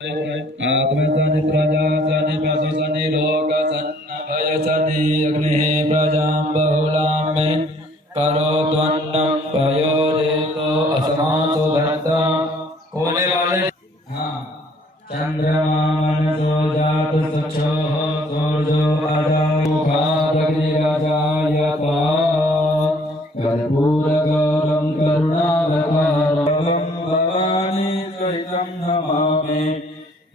आत्मसनि प्रजासनि पशुसनि लोकसन्न भयसनि अग्निः प्रजां बहुलां मे करोत्वन्नं पयोरेतो असमासो धत्ता कोने वाले हाँ चंद्रमा मनसो जातु सुक्षोः सूर्यो अजामुखादग्निरजायता कर्पूरगौरं करुणावतारं भवानी त्वयितं नमामि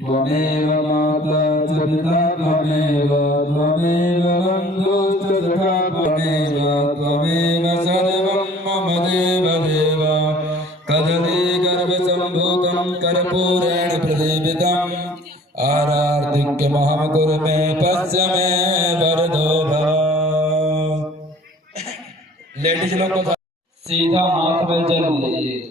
त्वमेव माता च पिता त्वमेव बन्धुश्च सखा त्वमेव सर्वं मम देवदेव कदलीगर्भसम्भूतं कर्पूरेण प्रदीपितम् आरार्तिक्यमहं कुरु मे पश्य मे वरदो भव। लेडीज लोग को सीधा हाथ में जल लीजिए।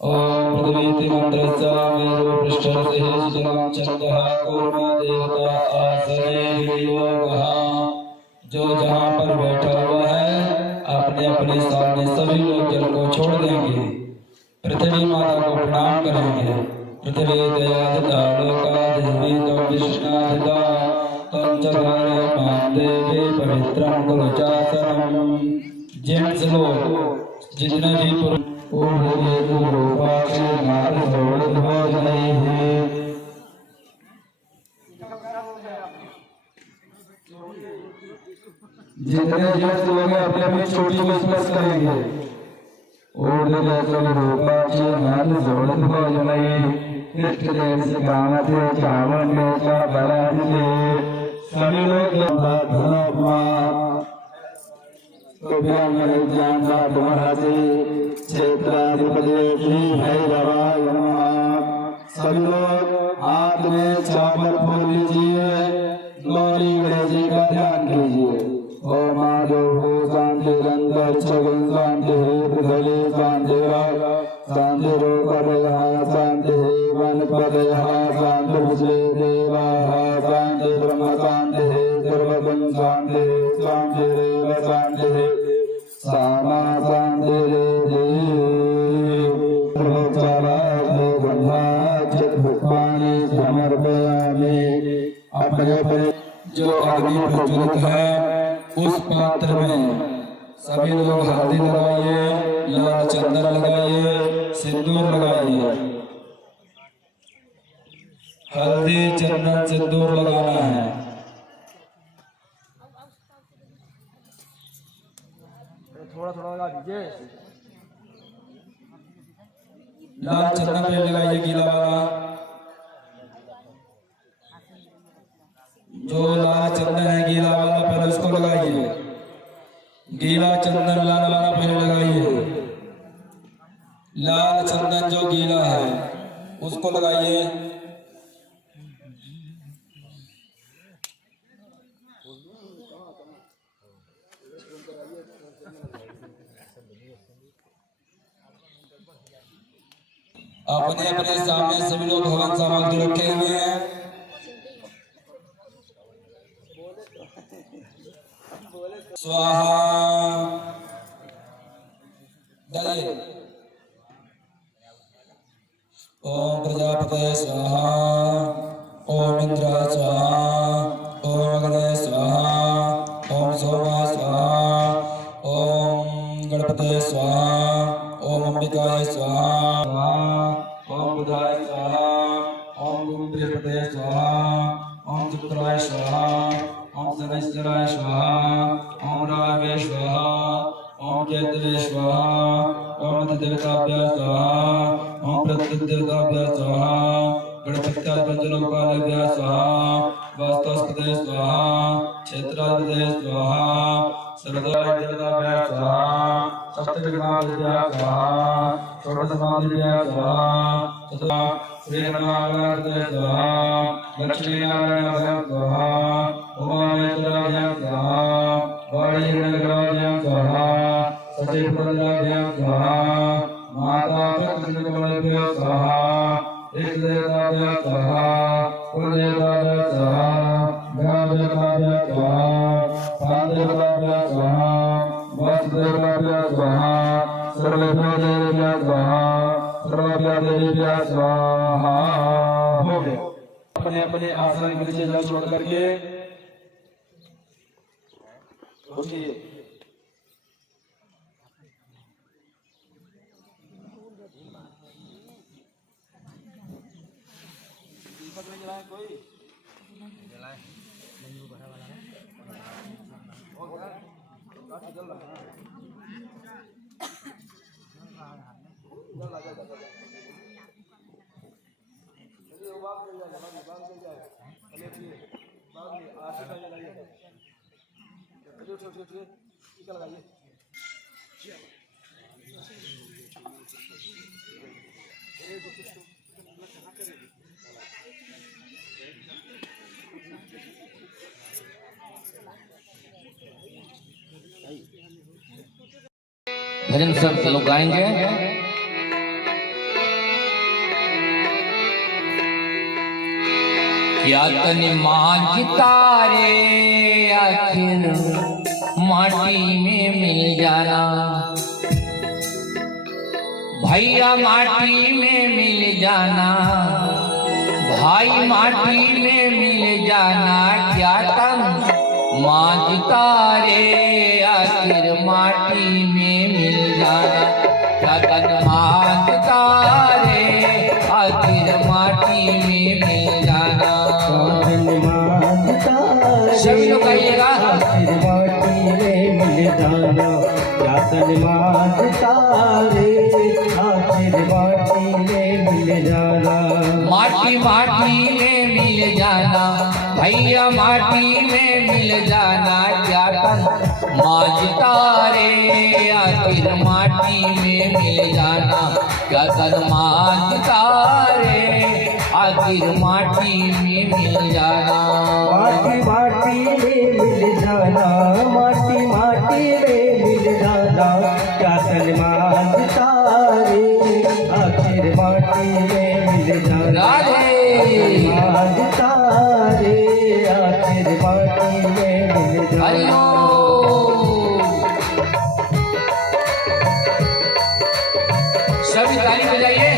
ओम पृथ्वी मंत्रस्य मेरु पृष्ठस्य जलं चंदः कूर्मा देवता आसने योगः। जो जहाँ पर बैठा हुआ है अपने अपने सामने सभी लोग जल को छोड़ देंगे, पृथ्वी माता को प्रणाम करेंगे। पृथ्वी दयादिता लोका देवी तो विष्णादिता तम चकारे मां देवी पवित्रं कुरु चासनम। जेंट्स लोग जितने भी पुरुष जितने जेंट्स लोग अपने अपनी छोटी को स्पर्श करेंगे। सभी लोग सभी लोग हाथ में चावल फोड़ लीजिए, गौरी गणेश जी का ध्यान कीजिए। ओम माधव शांति रंतर छगन शांति पृथ्वी शांति शांति रोकदया शांति वनपदया शांति विश्वे देवा शांति ब्रह्म शांति सर्वगुण शांति शांति रेव शांति सामा शांति समर्पयामि। अपने जो अग्नि प्रज्वलित है उस पात्र में सभी लोग हल्दी लगाइए, लाल चंदन लगाइए, सिंदूर लगाइए। हल्दी चंदन सिंदूर लगाना है। थोड़ा थोड़ा लगा दीजिए। लाल चंदन पे लगाइए गीला वाला। जो लाल चंदन है गीला वाला पहले उसको लगाइए। गीला चंदन लाल वाला पहले लगाइए। लाल चंदन जो गीला है उसको लगाइए। अपने अपने सामने सभी लोग हवन सामग्री रखे हुए हैं। स्वाहा डालिए। ओम प्रजापते स्वाहा, ओम इंद्राय स्वाहा, ओम अग्नये स्वाहा, ओम सोमाय स्वाहा, ओम गणपते स्वाहा, ओम अंबिकाय स्वाहा, ओम बुधाय स्वाहा, ओम बृहस्पते स्वाहा, ओम शुक्राय स्वाहा, ओम शनैश्चराय स्वाहा, ओम रावे स्वाहा, ओम केतवे स्वाहा, ओम देवताभ्यां स्वाहा, ओम प्रत्यदेवताभ्यां स्वाहा, गणपत्यात्मजलोकालेभ्यः स्वाहा, वास्तुस्पते स्वाहा, क्षेत्राधिपतये स्वाहा, सर्वदेवताभ्यां स्वाहा, सप्तगणाधिपतये स्वाहा, षोडशगणाधिपतये स्वाहा, तथा श्रीगणाधिपतये स्वाहा, लक्ष्मीनारायणाभ्यां स्वाहा, उमामहेश्वराभ्यां स्वाहा, वाणीगणाभ्यां स्वाहा, सचिवपदाभ्यां स्वाहा, माता प्रकृतिकमलेभ्यः स्वाहा, इष्टदेवताभ्यां स्वाहा, कुलदेवताभ्यां स्वाहा, ग्रामदेवताभ्यां स्वाहा, प्राणदेवताभ्यां स्वाहा, वासुदेवताभ्यां स्वाहा, सर्वदेवताभ्यां स्वाहा, सर्वभ्यां देव्या स्वाहा। हो गया। अपने अपने आसन के नीचे जल छोड़ करके उठिए। दीपक नहीं जलाए कोई? जलाए नहीं, भरा वाला है। हो गया? काट जल रहा है। जल लगा जल। चलिए बाग में जाए, बाग में जाए। चलिए बाग में आरती का जलाइए। उठिए उठिए उठिए, टीका लगाइए। भजन सब लोग गाएंगे। क्या तन मांझ तारे आखिर माटी में मिल जाना, भैया माटी में मिल जाना, भाई माटी में मिल जाना। क्या तन मांझ तारे आखिर माटी में मिल जाना, क्या तन मांझ तारे आखिर माटी में मिल जाना। सभी लोग गाइएगा। माटी में मिल जाना, क्या तन मांझ तारे आखिर माटी में मिल जाना। माटी माटी में मिल जाना, भैया माटी में मिल जाना। क्या तन मांझ तारे आखिर माटी में मिल जाना, क्या तन मांझ तारे आखिर माटी में मिल जाना। माटी माटी में मिल जाना, माटी माटी में मिल जाना। क्या तन मांझ तारे आखिर माटी में मिल जाना। राधे मांझ तारे आखिर माटी में मिल जाना। हरिओम। सभी ताली बजाइए।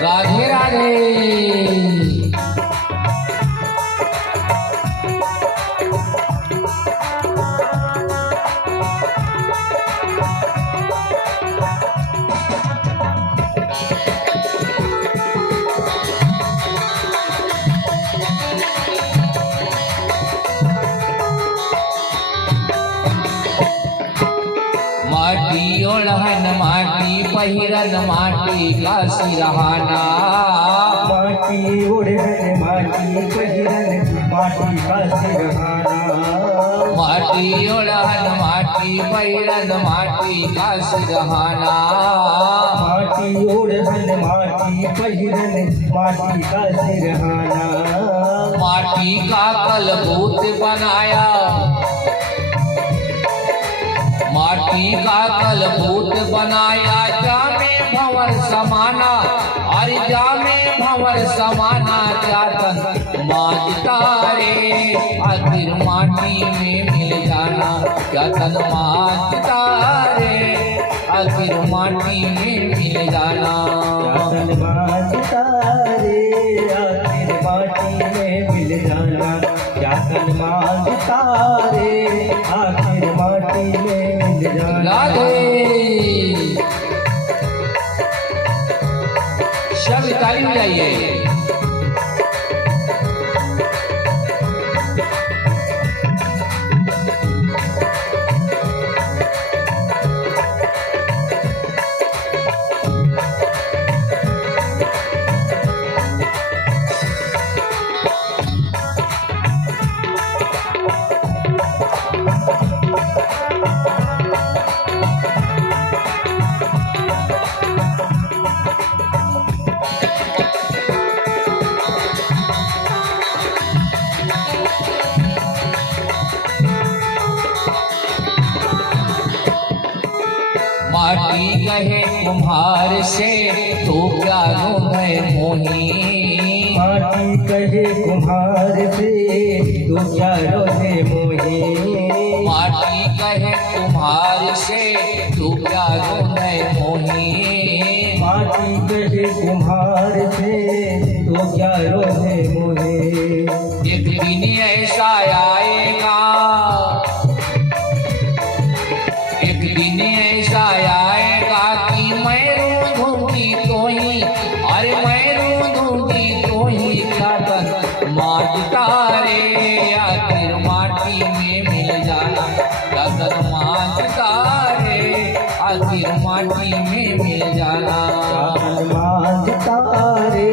राधे राधे। माटी ओढ़न माटी पहिरन माटी का सिरहाना, माटी ओढ़न माटी पहिरन माटी का सिरहाना। माटी ओढ़न माटी पहिरन माटी का सिरहाना। माटी ओढ़न माटी पहिरन माटी का सिरहाना। माटी का कलबूत बनाया, माटी का कलबूत बनाया। जामे भंवर समाना, अरे जामे भंवर समाना। क्या तन मांझ तारे आखिर माटी में मिल जाना, क्या तन मांझ तारे आखिर माटी में मिल जाना। क्या तन मांझ तारे आखिर माटी में मिल जाना। क्या तन मांझ तारे आखिर माटी में मिल जाना। राधे। सब ताली बजाइए। कुम्हार से तो क्या रोए मोही। माटी कहे कुम्हार से तो क्या रोए मोही। माटी कहे कुम्हार से तो क्या रोए मोही। माटी कहे कुम्हार से तो क्या रोए मोही। एक दिन ऐसा आएगा, एक दिन ऐसा आएगा कि मैं रूंधूंगी तो ही, अरे मैं रूंधूंगी तो ही लगन मांझता रे, आखिर माटी में मिल जाना लगन मांझता रे, आखिर माटी में मिल जाना। मांझता रे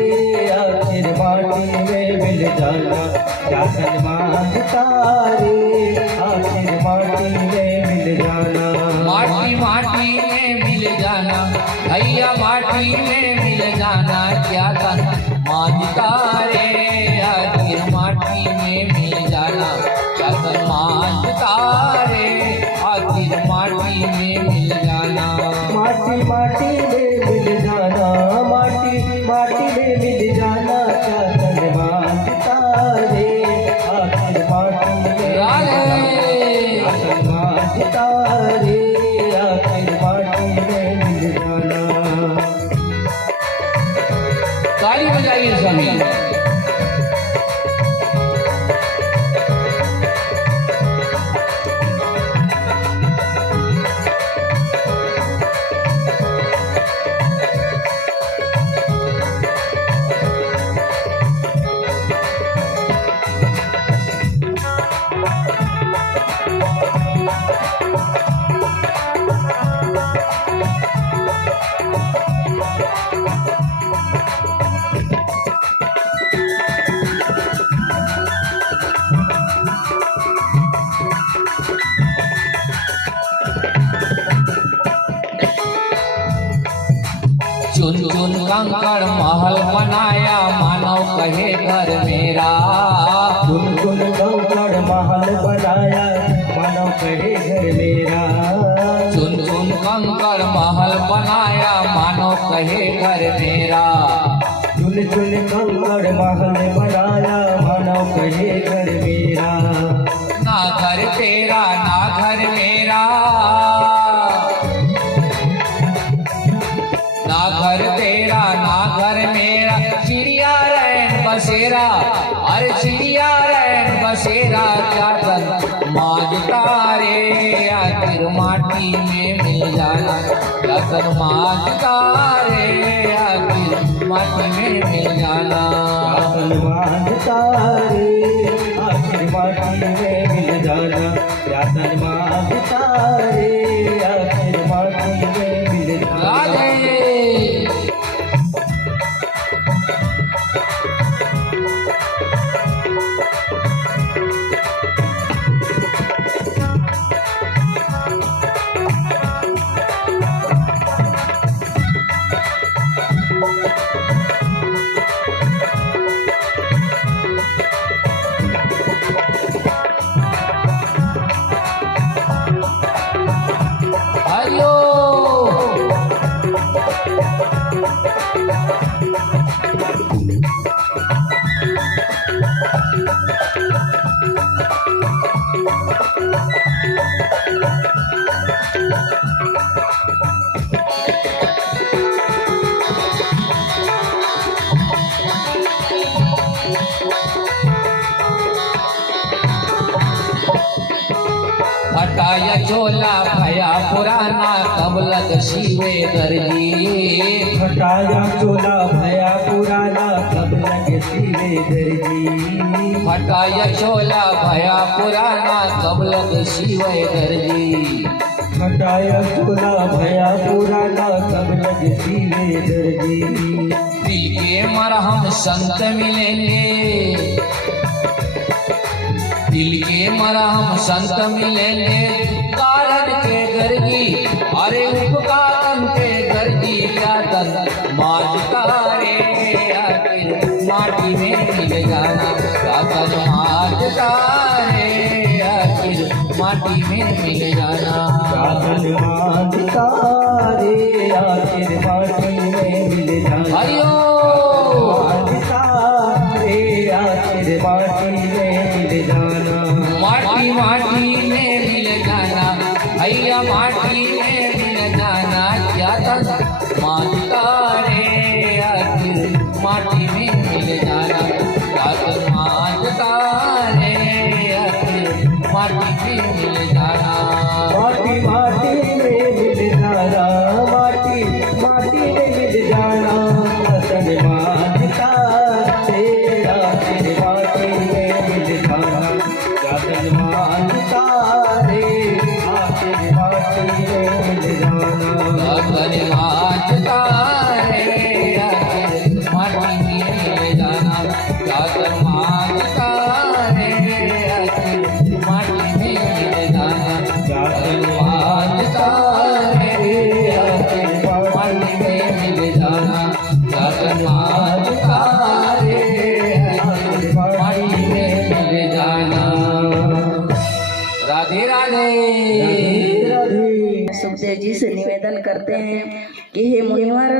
आखिर माटी में मिल जाना। जाकर मांझता रे आखिर माटी में मिल जाना। माटी माटी में मिल जाना भैया, माटी में मिल जाना क्या कर मांझता रे, आखिर माटी में मिल जाना क्या कर मांझता रे, आखिर माटी में मिल जाना। माटी माटी में मिल जाना। माटी माटी में मिल जाना। जाकर मांझता रे आखिर माटी में जाकर मांझता रे आखिर माटी में मिल जाना। ताली बजाइए स्वामी। चुन चुन कंकड़ महल बनाया मानव कहे घर मेरा। चुन चुन कंकड़ महल बनाया मानव कहे घर मेरा। चुन चुन कंकड़ महल बनाया मानव कहे घर मेरा। चुन चुन कंकड़ महल बनाया मानव कहे घर मेरा। ना घर तेरा ना घर मेरा, ना घर तेरा ना घर मेरा, चिड़िया रैन बसेरा, अरे चिड़िया रैन बसेरा क्या कर मांझता रे, आखिर माटी में मिल जाना क्या कर मांझता रे, आखिर माटी में मिल जाना। जाकर मांझता रे आखिर माटी में मिल जाना। जाकर मांझता रे आखिर माटी में मिल जाना। हेलो हटाया चोला भया पुराना कब लग शिवे दर्जी। हटाया चोला भया पुराना कब लगे सीवे दर्जी। हटाया चोला भया पुराना कब लग शिवे दर्जी। हटाया चोला भया पुराना कब लगे सीवे दर्जी। दिल के मरहम संत मिलेंगे, दिल के मरहम संत मिलेंगे, कारण के गर्गी, अरे उपकार के गर्गी क्या तन मांझता रे, आखिर माटी में मिल जाना क्या तन मांझता रे, आखिर माटी में मिल जाना। जाकर मांझता रे आखिर जाना हरिओ तारे आखिर माटी में मिल जाना माटी माटी में मिल जाना भैया माटी में मिल जाना क्या तन मानता रे आखिर माटी में मिल जाना क्या तन मानता रे आखिर माटी में मिल जाना माटी माटी में मिल जाना माटी माटी में मिल जाना वतन मानता रे आखिर माटी में मिल जाना वतन मानता रे आखिर माटी में मिल जाना वतन मानता रे आखिर माटी में मिल जाना वतन मानता रे आखिर माटी में मिल जाना वतन मानता रे आखिर माटी में मिल जाना वतन मानता रे आखिर माटी में मिल जाना। राधे राधे। सुखदेव जी से निवेदन करते हैं कि हे मुनिवर,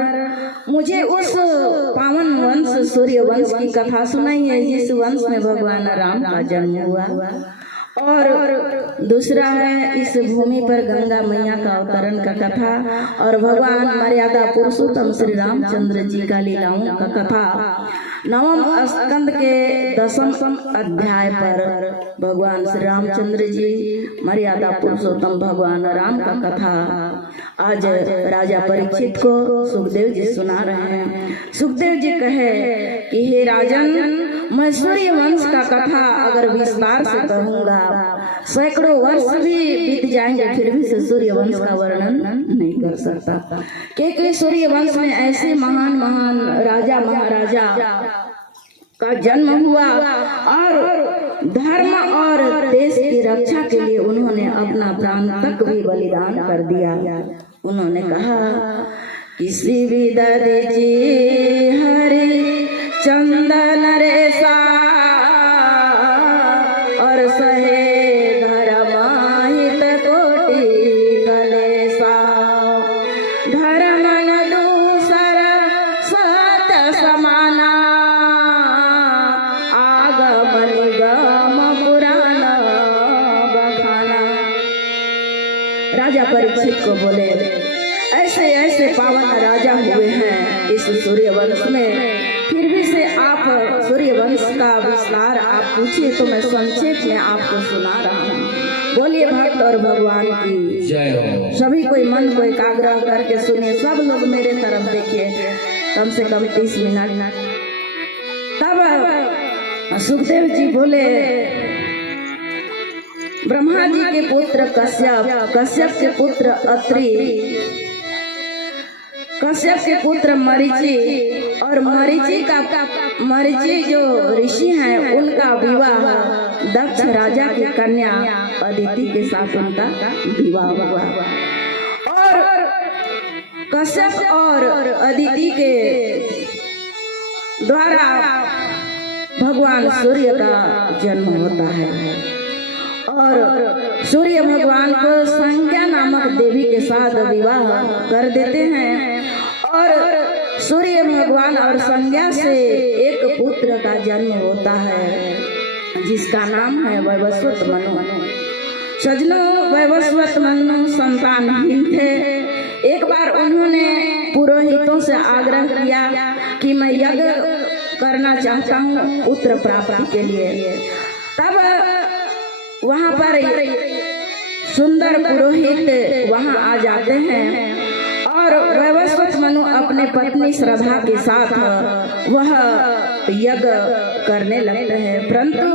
मुझे उस पावन वंश सूर्य वंश की कथा सुनाइए जिस वंश में भगवान राम का जन्म हुआ, और दूसरा है इस भूमि पर गंगा मैया का अवतरण का कथा, और भगवान मर्यादा पुरुषोत्तम श्री रामचंद्र जी का लीलाओं का कथा। नवम स्कंद के 10वें अध्याय पर भगवान श्री रामचंद्र जी मर्यादा पुरुषोत्तम भगवान राम का कथा आज राजा परीक्षित को सुखदेव जी सुना रहे हैं। सुखदेव जी कहे कि हे राजन, मैं सूर्य वंश का कथा अगर विस्तार से कहूँगा सैकड़ों वर्ष भी बीत जाएंगे फिर भी से सूर्य वंश का वर्णन नहीं कर सकता, क्योंकि सूर्य वंश में ऐसे महान महान राजा महाराजा का जन्म हुआ और धर्म और देश की रक्षा के लिए उन्होंने अपना प्राण तक भी बलिदान कर दिया। उन्होंने कहा, किसी भी दर्जी हरि चंदन रेसा और सहे धर्म हित कोटि कलेसा, धर्म न दूसर सत्य समाना, आगम निगम पुराण बखाना। राजा परीक्षित को बोले, ऐसे ऐसे पावन राजा हुए हैं इस सूर्यवंश में, फिर भी से आप सूर्यवंश का विस्तार आप पूछिए तो मैं संक्षेप में आपको सुना रहा हूँ। बोलिए भक्त और भगवान की जय हो। सभी कोई मन को एकाग्र करके सुनिए, सब लोग मेरे तरफ देखिए, कम से कम 30 मिनट। तब सुखदेव जी बोले, ब्रह्मा जी के पुत्र कश्यप, कश्यप के पुत्र अत्रि, कश्यप के पुत्र मरीचि, और मरीचि जो ऋषि हैं उनका विवाह दक्ष राजा की कन्या अदिति के साथ उनका विवाह हुआ, और कश्यप और अदिति के द्वारा भगवान सूर्य का जन्म होता है, और सूर्य भगवान को संज्ञा नामक देवी के साथ विवाह कर देते हैं, और सूर्य भगवान और संज्ञा से एक पुत्र का जन्म होता है जिसका नाम है वैवस्वत मनु। सजनों, वैवस्वत मनु संतानहीन थे। एक बार उन्होंने पुरोहितों से आग्रह किया कि मैं यज्ञ करना चाहता हूँ पुत्र प्राप्ति के लिए। तब वहाँ पर सुंदर पुरोहित वहाँ आ जाते हैं, और वैवस्वत मनु अपने पत्नी श्रद्धा के साथ वह यज्ञ करने लगते हैं, परंतु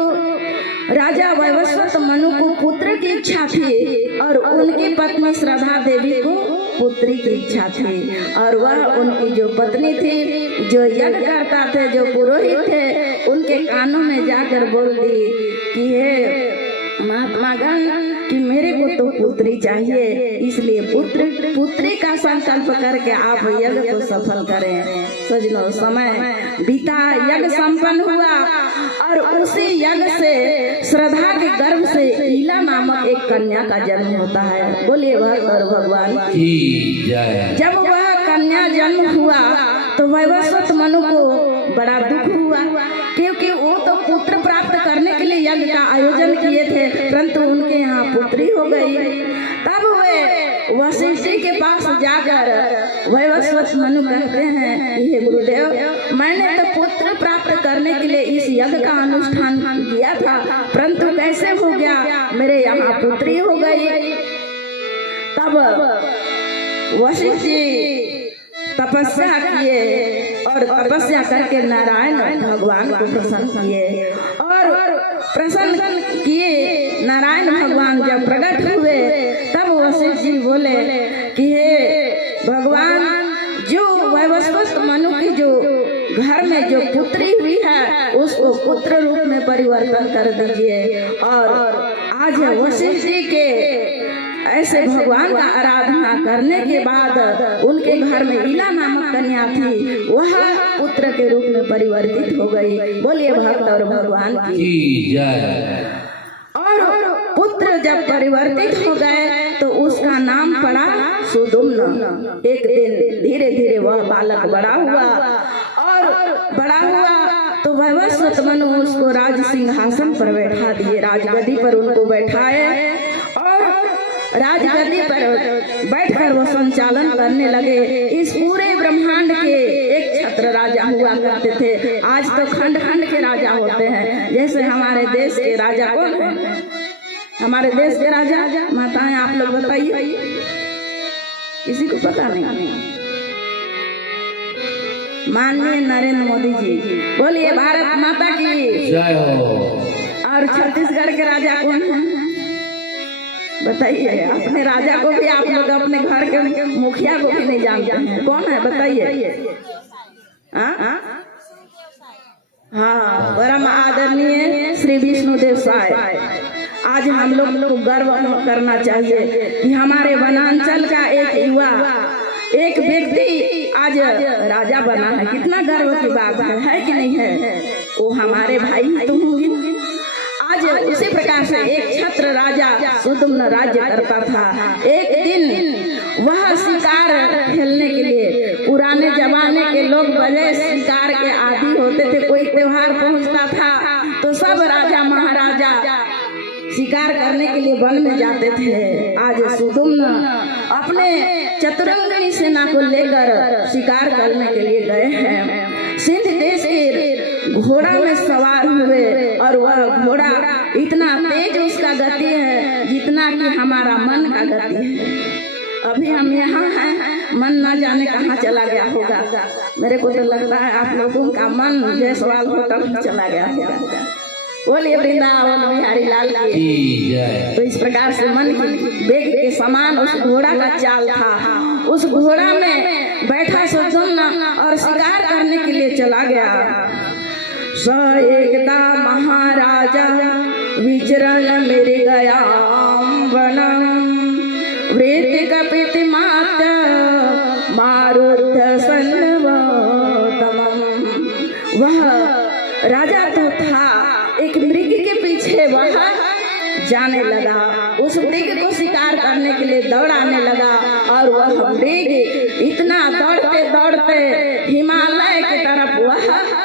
राजा वैवस्वत मनु को पुत्र की इच्छा थी और उनकी पत्नी श्रद्धा देवी को पुत्री की इच्छा थी, और वह उनकी जो पत्नी थी, जो यज्ञ करता थे, जो पुरोहित थे, उनके कानों में जाकर बोल दी कि हे महात्मा गण कि मेरे को तो पुत्री चाहिए, इसलिए पुत्री का संकल्प करके आप यज्ञ को सफल करें। सजनों, समय बीता, यज्ञ संपन्न हुआ, और उसी यज्ञ से श्रद्धा के गर्भ से ईला नामक एक कन्या का जन्म होता है। बोलिए भक्त और भगवान की जय। जब वह कन्या जन्म हुआ तो वैवस्वत मनु को बड़ा दुख हुआ, क्योंकि वो तो पुत्र प्राप्त करने के लिए यज्ञ का आयोजन किए थे, परंतु उनके यहाँ पुत्री हो गई। तब वे वशिष्ठ जी के पास जाकर वैवस्वत मनु कहते हैं, हे गुरुदेव, मैंने तो पुत्र प्राप्त करने के लिए इस यज्ञ का अनुष्ठान किया था, परंतु कैसे हो गया, मेरे यहाँ पुत्री हो गई। तब वशिष्ठ जी तपस्या किए और तपस्या करके नारायण भगवान को प्रसन्न किए, और प्रसन्न किए नारायण भगवान जब प्रकट हुए तब वशिष्ठ जी बोले कि हे भगवान, जो वैवस्वत मनु की जो घर में जो पुत्री हुई है उसको पुत्र रूप में परिवर्तन कर दीजिए। और आज वशिष्ठ जी के ऐसे भगवान का आराधना करने के बाद उनके घर में इला नामक कन्या थी, वह पुत्र के रूप में परिवर्तित हो गई। बोलिए भक्त और भगवान की जय। और पुत्र जब परिवर्तित हो गए तो उसका नाम पड़ा सुदुम्न। एक दिन धीरे धीरे वह बालक बड़ा हुआ, और बड़ा हुआ तो वैवस्वत मनु उसको राज सिंहासन पर बैठा दिए, राजगद्दी पर उनको बैठाए, और राजगद्दी पर बैठकर वो संचालन करने लगे। इस पूरे ब्रह्मांड के एक छत्र राजा हुआ करते थे, आज तो खंड खंड के राजा होते हैं। जैसे हमारे देश के राजा कौन है, हमारे देश के राजा माताएं आप लोग बताइए, किसी को पता नहीं। माननीय नरेंद्र मोदी जी, बोलिए भारत माता की जय हो। और छत्तीसगढ़ के राजा कौन है बताइए, अपने राजा को भी आप लोग अपने घर के मुखिया को भी नहीं जानते हैं, कौन है बताइए। हाँ, परम आदरणीय श्री विष्णुदेव साय। आज हम लोग को गर्व करना चाहिए कि हमारे वनांचल का एक युवा, एक व्यक्ति आज राजा बना है, कितना गर्व की बात है कि नहीं है। वो हमारे भाई तो होंगे। आज उसी प्रकार से एक छत्र राजा सुदुम्न राज्य करता था। एक दिन वह शिकार खेलने के लिए, पुराने जमाने के लोग बड़े शिकार के आदी होते थे, कोई त्योहार पहुंचता था तो सब राजा महाराजा शिकार करने के लिए वन में जाते थे। आज सुदुम्न अपने चतुरंगिणी सेना को लेकर शिकार करने के लिए गए हैं। सिंध देश के घोड़ा में सवार हुए, और वह घोड़ा इतना तेज उसका गति है जितना कि हमारा मन का गति है। अभी हम यहाँ हैं, मन ना जाने कहाँ चला गया होगा। मेरे को तो लगता है आप लोगों का मन जयसवाल होटल चला गया होगा। बोलिए वृंदावन बिहारी लाल की जय। तो इस प्रकार से मन की वेग के समान उस घोड़ा का चाल था। उस घोड़ा में बैठा सुदुम्न और शिकार करने के लिए चला गया। स एकदा महाराजा विचरण मेरे गया वनम, वृत्ति कपित मात मारुद्ध सन्नवतमम। वह राजा तो था, एक मृग के पीछे वह जाने लगा, उस मृग को शिकार करने के लिए दौड़ाने लगा, और वह मृग इतना दौड़ते दौड़ते हिमालय की तरफ वह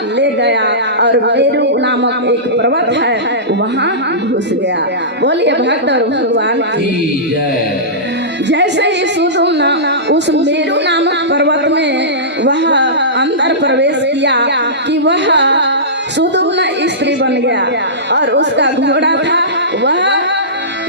ले गया, और मेरू नामक एक पर्वत है वहाँ घुस गया। बोलिए भक्त और भगवान की जय। जैसे ही सुदुम्न उस मेरू नामक पर्वत में वह अंदर प्रवेश किया कि वह सुदुम्न स्त्री बन गया, और उसका घोड़ा था वह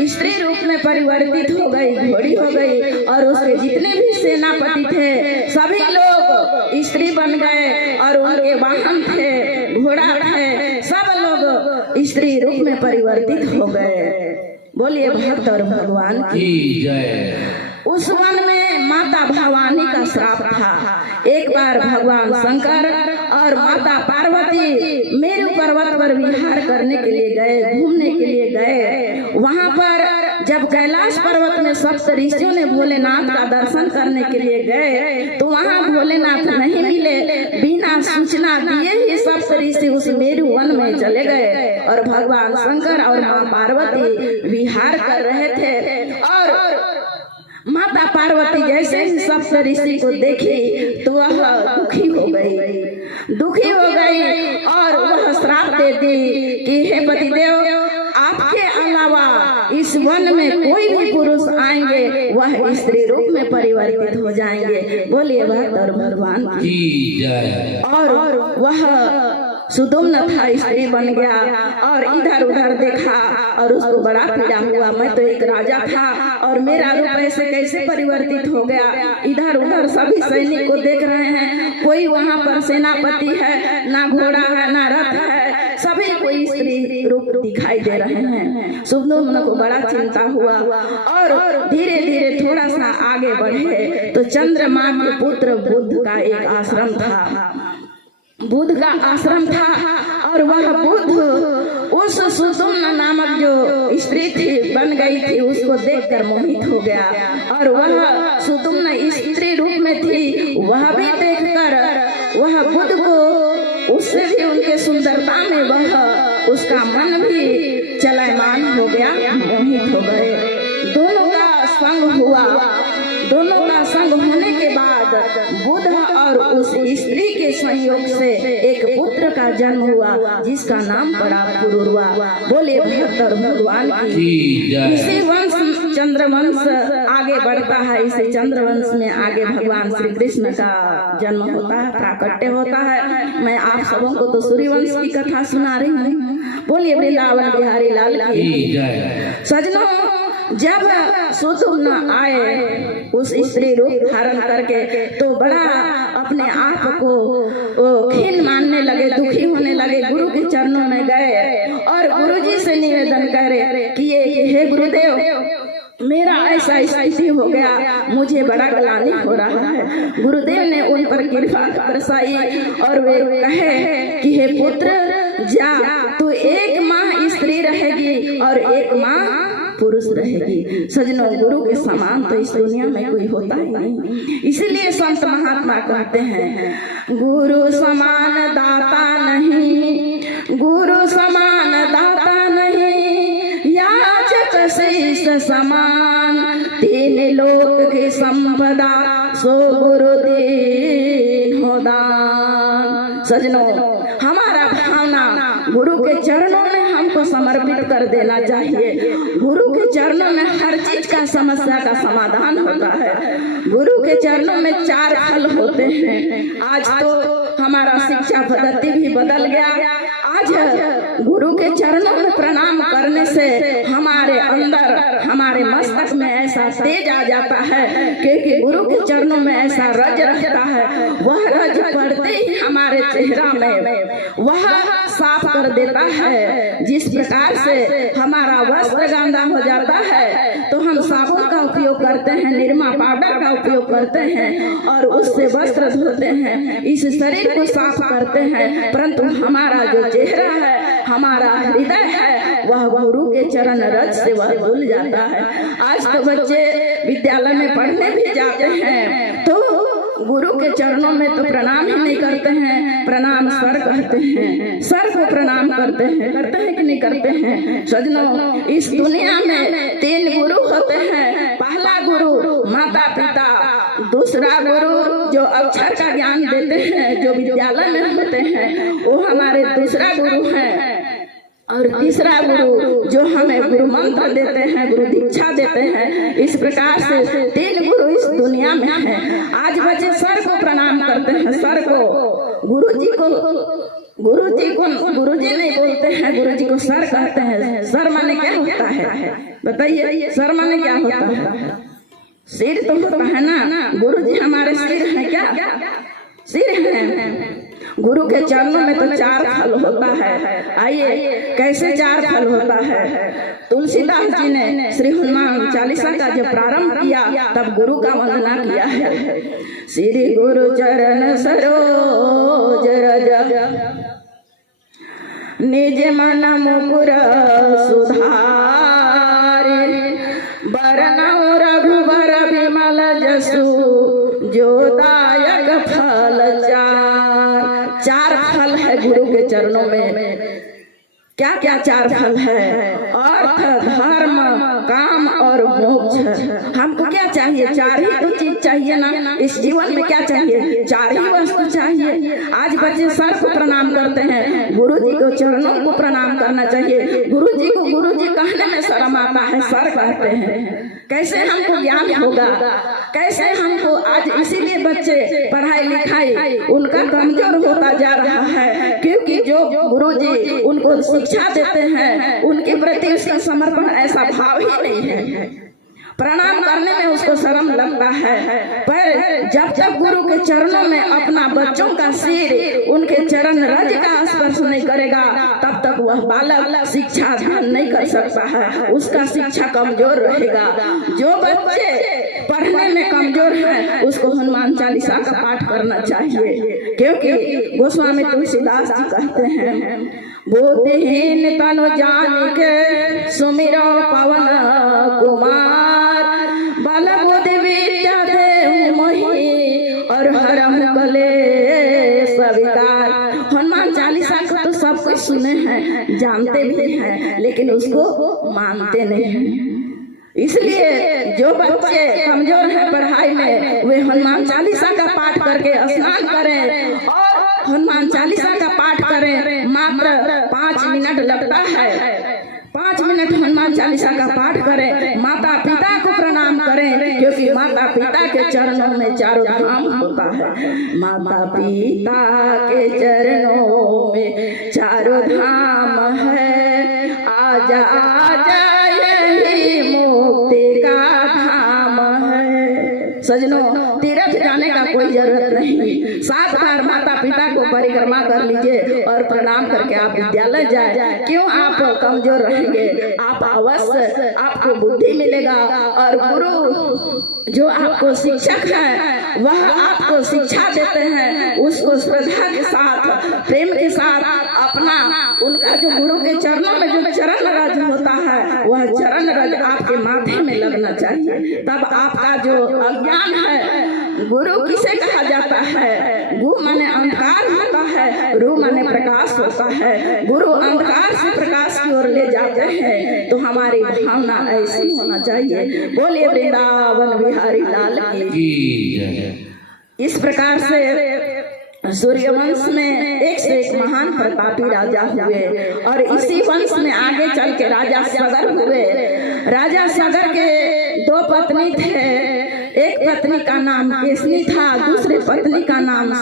स्त्री रूप में परिवर्तित हो गई, घोड़ी हो गई, और उसके जितने भी सेनापति थे सभी लोग स्त्री बन गए, और उनके वाहन थे, घोड़ा थे, सब लोग स्त्री रूप में परिवर्तित हो गए। बोलिए भक्त और भगवान की जय। उस वन में माता भवानी का श्राप था। एक बार भगवान शंकर और माता पार्वती मेरू पर्वत पर विहार करने के लिए गए, घूमने के लिए गए। वहां पर जब कैलाश पर्वत में सप्त ऋषियों ने भोलेनाथ का दर्शन करने के लिए गए तो वहां भोलेनाथ नहीं मिले। बिना सूचना दिए ही सप्त ऋषि उस मेरू वन में चले गए, और भगवान शंकर और माँ पार्वती विहार कर रहे थे, और माँ माता पार्वती जैसे ही सप्त ऋषि को देखी तो वह दुखी हो गई और वह श्राप दे दी कि हे पतिदेव, आपके अलावा इस वन में कोई भी पुरुष आएंगे वह स्त्री रूप में परिवर्तित हो जाएंगे। बोलिए भक्त भगवान की जय। और वह सुदुम्न था, स्त्री बन गया और इधर उधर देखा और उसको बड़ा पीड़ा हुआ। मैं तो एक राजा था और मेरा रूप ऐसे कैसे परिवर्तित हो गया। इधर उधर सभी सैनिक को देख रहे हैं, कोई वहाँ पर सेनापति है, ना घोड़ा है ना रथ है, सभी कोई स्त्री रूप दिखाई दे रहे हैं। सुदुम्न को बड़ा चिंता हुआ और धीरे धीरे थोड़ा सा आगे बढ़े तो चंद्रमा के पुत्र बुद्ध का एक आश्रम था, बुद्ध का आश्रम था और वह बुद्ध उस सुदुम्न नामक जो स्त्री थी बन गई थी उसको देखकर मोहित हो गया और वह सुदुम्न स्त्री रूप में थी। वह भी देखकर वह बुद्ध को उससे भी उनके सुंदरता में वह उसका मन भी चलायमान हो गया, मोहित हो गए। दोनों का संग हुआ। दोनों का संग होने के बाद बुद्ध और उस स्त्री के संयोग से एक पुत्र का जन्म हुआ जिसका नाम पड़ा पुरुरवा। बोले भक्त और भगवान की। इसी वंश चंद्रवंश आगे बढ़ता है। इसी चंद्रवंश में आगे भगवान श्री कृष्ण का जन्म होता है, प्राकट्य होता है। मैं आप सबों को तो सूर्यवंश की कथा सुना रही हूँ। बोलिए वृंदावन बिहारी लाल की जय। सजनों, जब सुदुम्न आए उस स्त्री रूप धारण करके तो बड़ा अपने आप को खीन मानने लगे, दुखी होने लगे। गुरु के चरणों में गए और गुरुजी से निवेदन करे कि हे गुरुदेव, मेरा ऐसा स्थिति हो गया, मुझे बड़ा ग्लानि हो रहा है। गुरुदेव ने उन पर कृपा बरसाई और वे कहे कि हे पुत्र, जा, तू एक माह स्त्री रहेगी और एक माह पुरुष रहेगी। सजनों, गुरु के समान तो इस दुनिया में कोई होता ही नहीं। इसीलिए संत महात्मा कहते हैं, गुरु समान दाता नहीं, गुरु समान दाता नहीं, याचक शीश समान, तीन लोक की संपदा सो गुरु दीन हो दान। सजनों, हमारा भावना गुरु के चरणों में हमको समर्पित कर देना चाहिए। गुरु के चरणों में हर चीज का समस्या का समाधान होता है। गुरु के चरणों में 4 फल होते हैं। आज तो हमारा शिक्षा पद्धति भी बदल गया। आज गुरु के चरणों में प्रणाम करने से हमारे अंदर, हमारे मस्तक में ऐसा तेज आ जाता है क्योंकि गुरु के चरणों में ऐसा रज रहता है। वह रज पड़ते ही हमारे चेहरा में वह साफ कर देता है। जिस प्रकार से हमारा वस्त्र गंदा हो जाता है तो हम साबुन का उपयोग करते हैं, निरमा पाउडर का उपयोग करते हैं और उससे वस्त्र धोते हैं, इस शरीर को साफ करते हैं, परंतु हमारा जो चेहरा है, हमारा हृदय है, वह गुरु के चरण रज से वह धुल जाता है। आज तो बच्चे विद्यालय में पढ़ने भी जाते हैं तो गुरु के चरणों में तो प्रणाम ही नहीं करते हैं, प्रणाम सर कहते हैं, सर को प्रणाम करते हैं कि नहीं करते हैं। सजनों, इस दुनिया में 3 गुरु होते हैं। पहला गुरु माता पिता, दूसरा गुरु जो अक्षर का ज्ञान देते हैं, जो विद्यालय में होते हैं, वो हमारे दूसरा गुरु हैं, और तीसरा गुरु जो हमें गुरु मंत्र देते हैं, गुरु दीक्षा देते हैं। इस प्रकार से 3 गुरु इस दुनिया में है। आज बच्चे सर को प्रणाम करते हैं, सर को, गुरुजी को गुरुजी नहीं बोलते हैं, गुरुजी को सर कहते हैं। सर माने क्या होता है बताइए? सर माने क्या होता है? सिर तो होता है ना। गुरुजी हमारे सिर है क्या? सिर है। गुरु के चरणों में तो 4 फल होता है। आइए, कैसे 4 फल होता है? तुलसीदास जी ने श्री हनुमान चालीसा का जब प्रारंभ किया तब गुरु का वंदना किया है। श्री गुरु चरण सरोज रज, निज मन मुकुर सुधारे, बरनउँ रघुबर विमल जसु, जो दायक फल 4 फल है गुरु के चरणों में। क्या क्या चार फल है, अर्थ, धर्म, काम और मोक्ष। हमको क्या चाहिए? चार ही तो चीज चाहिए ना। इस जीवन में क्या चाहिए? चार ही वस्तु चाहिए। आज बच्चे सर को प्रणाम करते हैं, गुरु जी को चरणों को प्रणाम करना चाहिए। गुरु जी को गुरु जी कहने में शर्म आता है, सर कहते हैं। कैसे हमको ज्ञान होगा? कैसे हमको आज इसीलिए बच्चे पढ़ाई लिखाई उनका कमजोर होता जा रहा है, क्योंकि जो गुरु जी उनको शिक्षा देते हैं उनके प्रति उसका समर्पण ऐसा भाव ही नहीं है। प्रणाम करने में उसको शर्म लगता है। पर जब तक गुरु के चरणों में अपना बच्चों का सिर उनके चरण रज का स्पर्श नहीं करेगा, तब तक वह बालक शिक्षा धारण नहीं कर सकता है, उसका शिक्षा कमजोर रहेगा। जो बच्चे पढ़ने में कमजोर है उसको हनुमान चालीसा का पाठ करना चाहिए, क्योंकि गोस्वामी तुलसीदास जी कहते हैं, बुद्धिहीन तनु जान के सुमिरो पवन कुमार, बल बुद्धि विद्या देहु मोहि और हरहु कलेश विकार। हनुमान चालीसा को तो सब कुछ सुने हैं, जानते भी हैं, लेकिन उसको मानते नहीं हैं। इसलिए जो बच्चे कमजोर हैं पढ़ाई में, वे हनुमान चालीसा का पाठ करके स्नान करें और हनुमान चालीसा का पाठ करें। मात्र 5 मिनट लगता है। 5 मिनट हनुमान चालीसा का पाठ करें, माता पिता को प्रणाम करें, क्योंकि माता पिता के चरणों में चारों धाम होता है। माता पिता के चरणों में चारों धाम है, आजा आजा यही मुक्ति का धाम है। सजनों, तीर्थ जाने का कोई जरूरत नहीं। 7 बार माता पिता को परिक्रमा कर लीजिए और प्रणाम करके आप विद्यालय जाए। क्यों आप कमजोर रहेंगे? आप अवश्य आपको बुद्धि मिलेगा, और गुरु जो आपको शिक्षक है वह आपको शिक्षा देते हैं, उसको श्रद्धा के साथ, प्रेम के साथ अपना उनका जो गुरु के चरणों में जो चरण रज होता है वह चरण रज आपके माथे में लगना चाहिए। तब आपका जो अज्ञान है, गुरु किसे कहा जाता है? गु माने अंधकार होता है, रु माने प्रकाश होता है। गुरु अंधकार से प्रकाश की ओर ले जाते हैं, तो हमारी भावना ऐसी होना चाहिए। बोलिए वृंदावन बिहारी लाल की। इस प्रकार से सूर्यवंश में एक से एक महान प्रतापी राजा हुए, और इसी वंश में आगे चल के राजा सगर हुए। राजा सगर के 2 पत्नी थे। एक पत्नी का नाम केसनी था, दूसरी पत्नी का नाम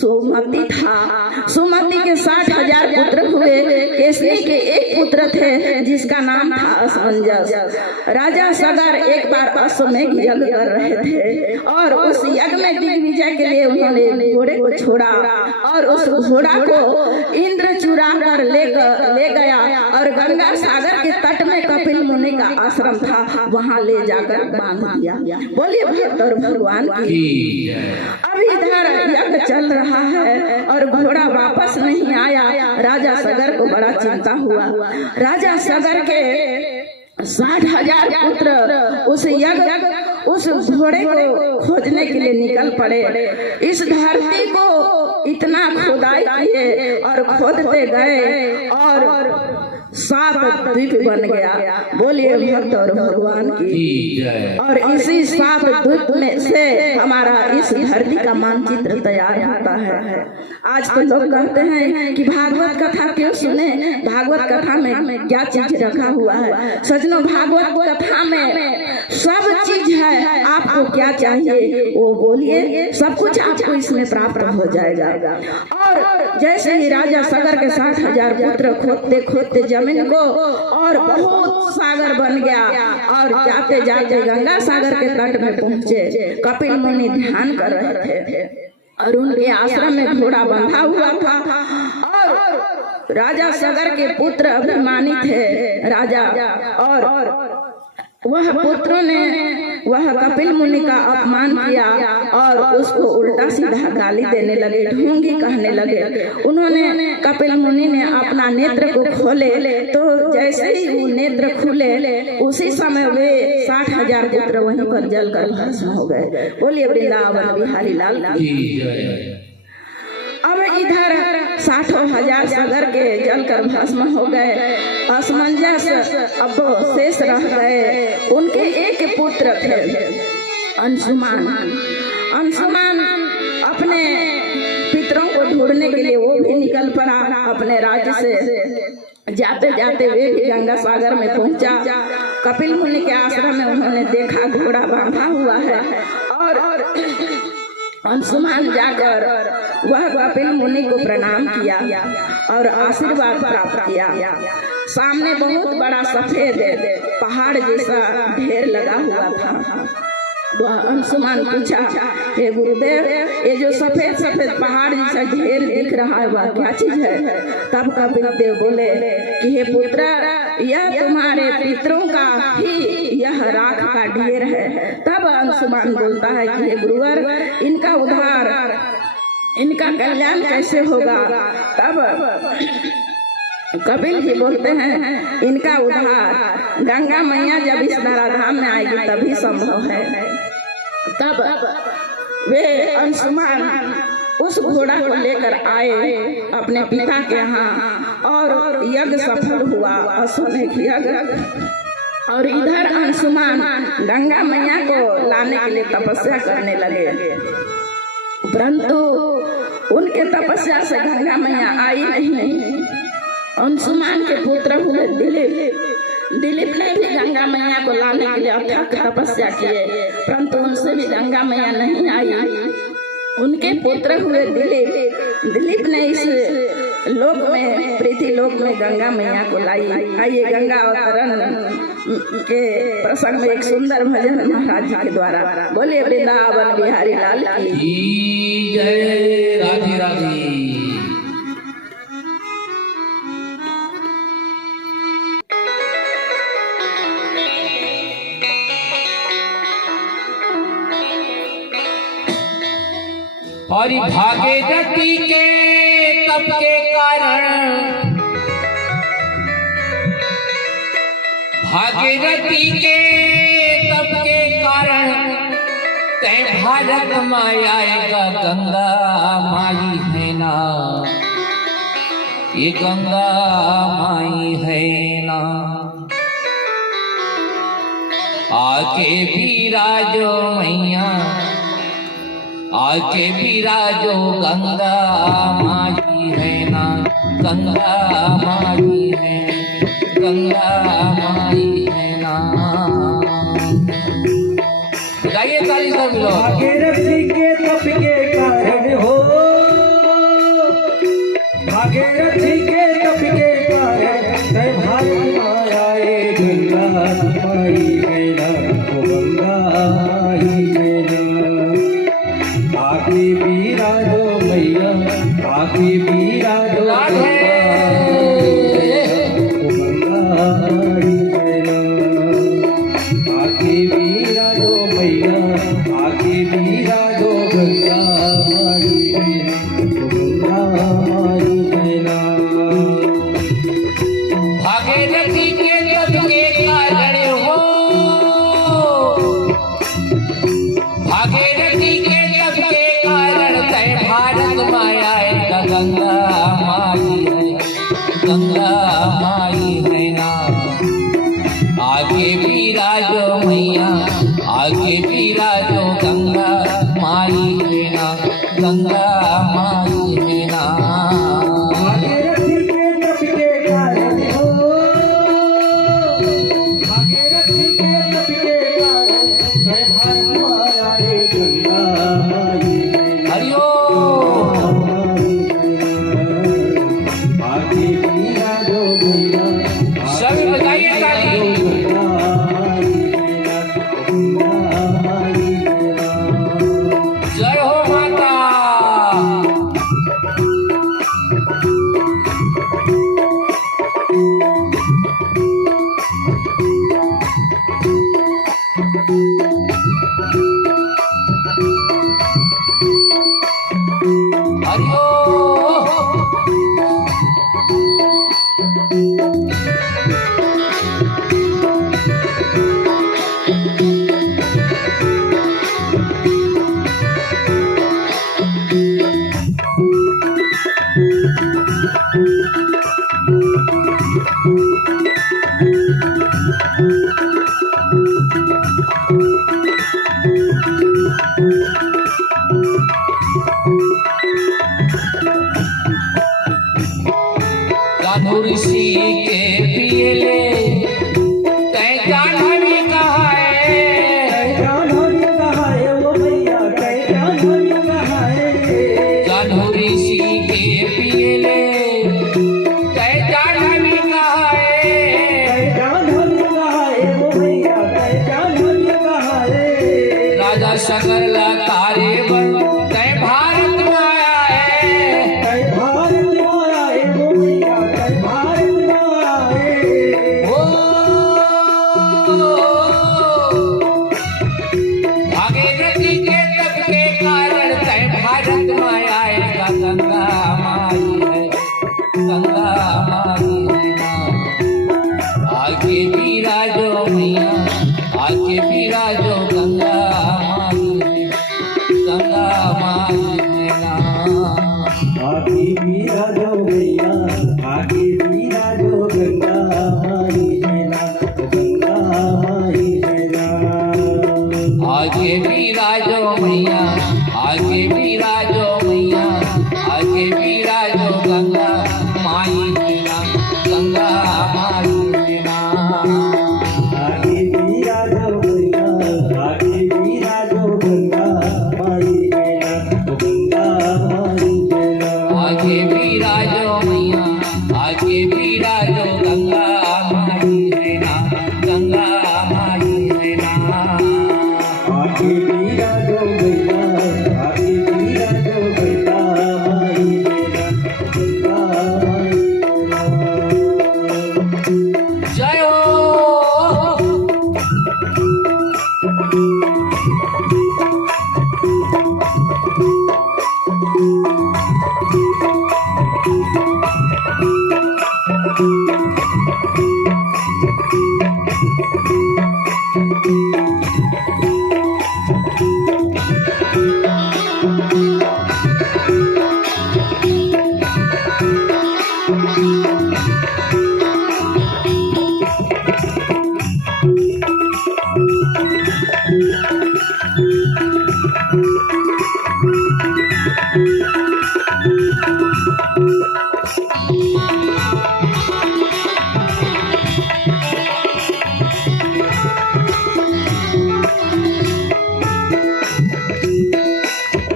सुमति था। सुमति के 60,000 पुत्र हुए। केसनी के एक पुत्र थे जिसका नाम था असमंजस। राजा सगर एक बार अश्वमेध यज्ञ कर रहे थे, और उस यज्ञ में दिग्विजय के लिए उन्होंने घोड़े को छोड़ा, और उस घोड़ा को इंद्र चुरा कर ले गया, और गंगा सागर के तट में कपिल मुनि का आश्रम था, वहाँ ले जाकर बांध दिया। बोलिए भक्त भगवान की। अब इधर यज्ञ चल रहा है और घोड़ा वापस नहीं आया। राजा सगर को बड़ा चिंता हुआ। राजा सगर के 60,000 पुत्र उस यज्ञ उस घोड़े को खोजने के लिए निकल पड़े। इस धरती को इतना खुदाई किए और खोदते गए, और 7 द्वीप बन गया। बोलिए भक्त और भगवान की। और इसी 7 द्वीप में से हमारा इस धरती का मानचित्र तैयार होता है। आज तो लोग कहते हैं कि भागवत कथा क्यों सुने? भागवत कथा में क्या चीज रखा हुआ है? सजनों, भागवत कथा में सब चीज है। आपको क्या चाहिए वो बोलिए, सब कुछ आपको इसमें प्राप्त हो जाएगा। और जैसे ही राजा सगर के 60,000 पुत्र खोदते खोदते जमीन को, और बहुत सागर बन गया, और जाते जाते गंगा सागर के तट में पहुंचे। कपिल मुनि ध्यान कर रहे थे, और उनके आश्रम में घोड़ा बंधा हुआ था, और राजा सगर के पुत्र अभिमानी थे राजा, और वह पुत्रों ने वह कपिल मुनि का अपमान किया और उसको उल्टा सीधा गाली देने लगे, ढोंगी कहने लगे। उन्होंने कपिल मुनि ने अपना नेत्र को खोले, तो जैसे ही वो नेत्र खुले उसी समय वे 60,000 पुत्र वहीं पर जलकर भस्म हो गए। बोलिए वृंदावन बिहारी लाल की। अब इधर 60,000 सगर के जलकर भस्म हो गए। असमंजस अब शेष रह गए। उनके एक पुत्र थे अंशुमान। अंशुमान अपने पितरों को ढूंढने के लिए वो भी निकल पड़ा अपने राज्य से। जाते जाते वे भी गंगा सागर में पहुंचा। कपिल मुनि के आश्रम में उन्होंने देखा घोड़ा बांधा हुआ है और अंशुमान जाकर वह कपिल मुनि को प्रणाम किया और आशीर्वाद प्राप्त किया। सामने बहुत बड़ा सफेद पहाड़ जैसा ढेर लगा हुआ था। वह अंशुमान पूछा, हे गुरुदेव, ये जो सफेद सफेद पहाड़ जैसा ढेर दिख रहा है वह क्या चीज है? तब कपिल देव बोले कि हे पुत्र, यह तुम्हारे पितरों का ही यह राख का ढेर है। तब अंशुमान बोलता है कि हे गुरुवर, इनका उद्धार, इनका कल्याण कैसे होगा? तब कपिल जी बोलते हैं, इनका उद्धार गंगा मैया जब इस धराधाम में आएगी तभी संभव है। तब वे अंशुमान उस घोड़ा को लेकर आए अपने पिता के यहाँ और यज्ञ सफल हुआ, अश्वमेध यज्ञ। और इधर अंशुमान गंगा मैया को लाने के लिए तपस्या करने लगे, परंतु उनके तपस्या से गंगा मैया आई नहीं। अंशुमान के पुत्र हुए दिलीप ने भी गंगा मैया को लाने के लिए अथक तपस्या किए, परंतु उनसे भी गंगा मैया नहीं आई। उनके पुत्र हुए दिलीप ने इस लोक में, पृथ्वी लोक में गंगा मैया को लाई। आइए गंगा अवतरण के प्रसंग में एक सुंदर भजन महाराज जी के द्वारा। बोलिए वृंदावन बिहारी लाल की जय। राधे राधे। और भागीरथी के तप के कारण, भागीरथी के तप के कारण तय भारत माया का गंगा माई है ना, ये गंगा माई है ना। आके विराजो मैया, आके विराजो गंगा माई है ना, गंगा माई है, गंगा माई है ना। गाइए ताली सब लोग। भागीरथी के तप के कारण हो, भागीरथी के तप के कारण तय भारत माया गंगा माई है ना, गंगा माई है ना। आके विराजो मैया, आके विराजो गंगा माई है ना। आके विराजो मैया, आके विराजो गंगा माई है ना, गंगा माई है ना। भागीरथी के तप के कारण हो, भागीरथी के तप के कारण तय भारत माया का गंगा माई है, गंगा माई है ना। आगे विराजो मैया, आगे विराजो गंगा माई है ना, गंगा माई है ना। भागीरथी के तप के कारण हो, भागीरथी के तप के कारण तय भारत माया गंगा माई है ना। हरिओ आके विराजो मैया, सभी बताइए ताली। गंगा माई है ना, गंगा माई है ना। जय हो माता। हरिओ साधु ऋषि के पियले तै जाह्नवी कहाए, जाह्नवी कहाए वो भैया कै जाह्नवी कहाए। साधु ऋषि के पियले तै जाह्नवी कहाए, कै जाह्नवी कहाए वो भैया कै जाह्नवी कहाए। राजा शंकर तारे बन तै भारत में आया है, कै भारत में आए वो भैया कै भारत में आए। ओ भागीरथी के तप के कारण तै भारत में आएगा। गंगा माई है, गंगा माई है ना। आगे विराजो मैया, आगे विराजो गंगा माई है, गंगा माई है ना। आगे विराजो भैया आगे विराजो गंगा माई है ना, गंगा माई है ना। आगे विराजो मैया, आगे विराजो मैया, आगे विराजो गंगा माई है ना, गंगा माई है ना। आगे विराजो भैया आगे विराजो गंगा माई है ना, गंगा माई है ना। आगे विराजो मैया, आगे विराजो गंगा माई है ना, गंगा माई है ना। आगे विराजो भैया आगे विराजो गंगा माई है ना, गंगा माई है ना। जय हो।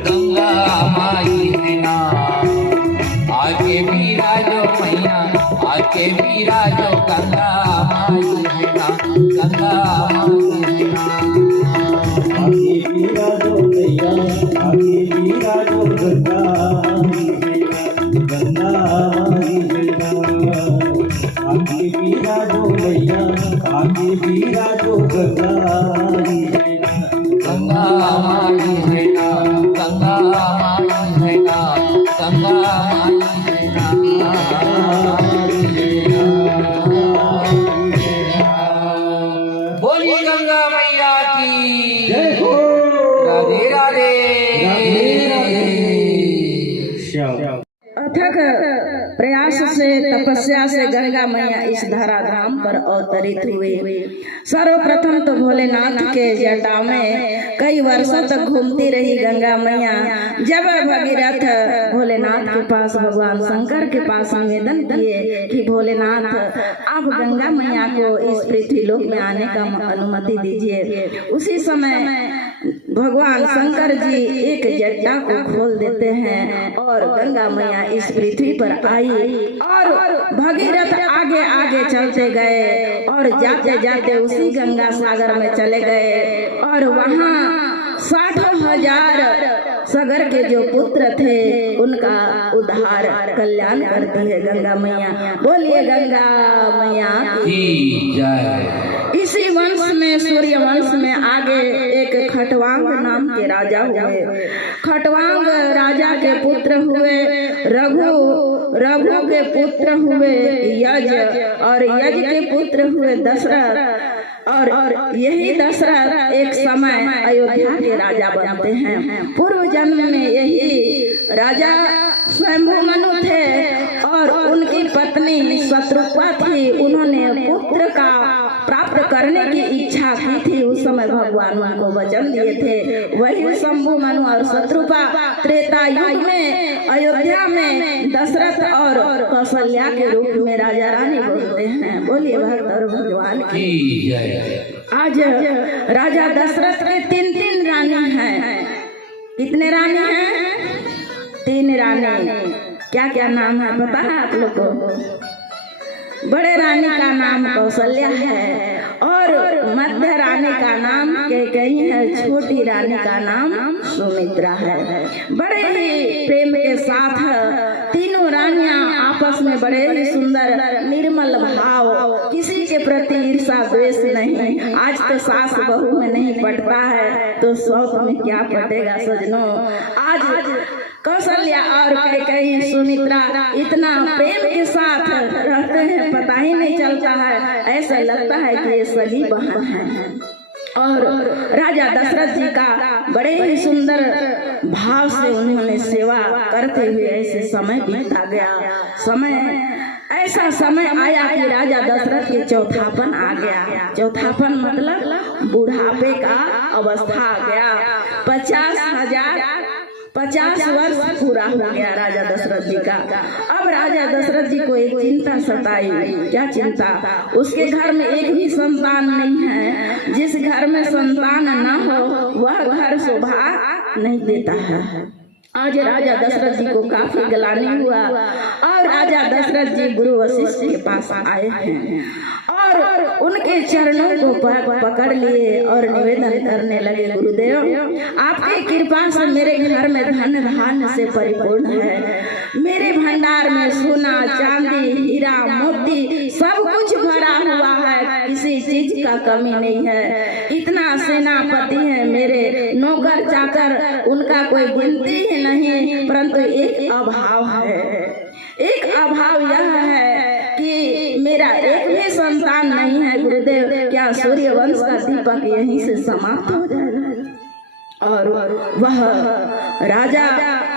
गंगा माई है ना। आगे विराजो मैया, आगे विराजो गंगा माई है ना, गंगा माई है ना। आगे विराजो भैया आगे विराजो गंगा माई है ना, गंगा माई है ना। आगे विराजो भैया आगे विराजो गंगा माई है ना, गंगा माई है ना, गंगा माई है ना, गंगा माई है ना। बोलिए गंगा मैया की जय हो। राधे राधे। श्याम अथक प्रयास से तपस्या से गंगा मैया इस धराधाम पर अवतरित हुए। सर्वप्रथम तो भोलेनाथ के जटा में कई वर्षों तक घूमती रही गंगा मैया। जब भगीरथ भोलेनाथ के पास भगवान शंकर के पास निवेदन किए कि भोलेनाथ आप गंगा मैया को इस पृथ्वी लोक में आने का अनुमति दीजिए, उसी समय भगवान शंकर जी एक जट्टा को खोल देते हैं और गंगा मैया इस पृथ्वी पर आई और भगीरथ आगे आगे चलते गए और जाते जाते उसी गंगा सागर में चले गए और वहाँ 60,000 सागर के जो पुत्र थे उनका उद्धार कल्याण करती है गंगा मैया। बोलिए गंगा मैया की जय। इसी वंश में सूर्य वंश में आगे एक खटवांग नाम के राजा हुए। खटवांग राजा के पुत्र हुए रघु के पुत्र हुए यज और यज के पुत्र हुए दशरथ और यही दशरथ एक समय अयोध्या के राजा बनते हैं। पूर्व जन्म में यही राजा स्वयंभू मनु थे और उनकी पत्नी शत्रुपा थी, उन्होंने पुत्र का प्राप्त करने की इच्छा की थी। उस समय भगवान उनको वचन दिए थे। वही शंभु मनु और शत्रुपा त्रेता युग में अयोध्या में दशरथ और कौशल्या के रूप में राजा रानी बोलते हैं। बोलिए भक्त और भगवान की जय। आज राजा दशरथ के 3 रानी हैं। कितने रानी हैं? 3 रानी। क्या क्या नाम है पता है आप लोग को? बड़े रानी का नाम कौशल्या है और मध्य रानी का नाम कैकेयी है, छोटी रानी का नाम सुमित्रा है। बड़े ही प्रेम के साथ तीनों रानियां आपस में बड़े ही सुंदर निर्मल भाव, किसी के प्रति ईर्षा द्वेष नहीं। आज तो सास बहू में नहीं पटता है तो सौत में क्या पटेगा सजनों। आज कौशल्या और कैकेयी सुमित्रा इतना प्रेम के साथ रहते हैं, पता ही नहीं चलता है। ऐसा लगता है कि ये सगी बहन हैं। और राजा दशरथ जी का बड़े ही सुंदर भाव से उन्होंने सेवा करते हुए ऐसे समय बीता गया। ऐसा समय आया कि राजा दशरथ के चौथापन आ गया। चौथापन मतलब बुढ़ापे का अवस्था आ गया। 50 वर्ष पूरा हो गया राजा दशरथ जी का। अब राजा दशरथ जी को एक चिंता सताई। क्या चिंता? उसके घर में एक भी संतान नहीं है। जिस घर में संतान न हो वह घर शोभा नहीं देता है। आज राजा दशरथ जी को काफी ग्लानि हुआ और राजा दशरथ जी गुरु वशिष्ठ के पास आए हैं और उनके चरणों को पकड़ लिए और निवेदन करने लगे, गुरुदेव आपकी कृपा से मेरे घर में धन धान्य से परिपूर्ण है। मेरे भंडार में सोना चांदी हीरा मोती सब कुछ भरा हुआ है, किसी चीज का कमी नहीं है। इतना सेनापति है मेरे, नौकर चाकर उनका कोई गिनती ही नहीं, परंतु एक अभाव है। एक अभाव यह है कि मेरा एक भी संतान नहीं है। गुरुदेव क्या सूर्य वंश का दीपक यहीं से समाप्त हो जाएगा? और वह राजा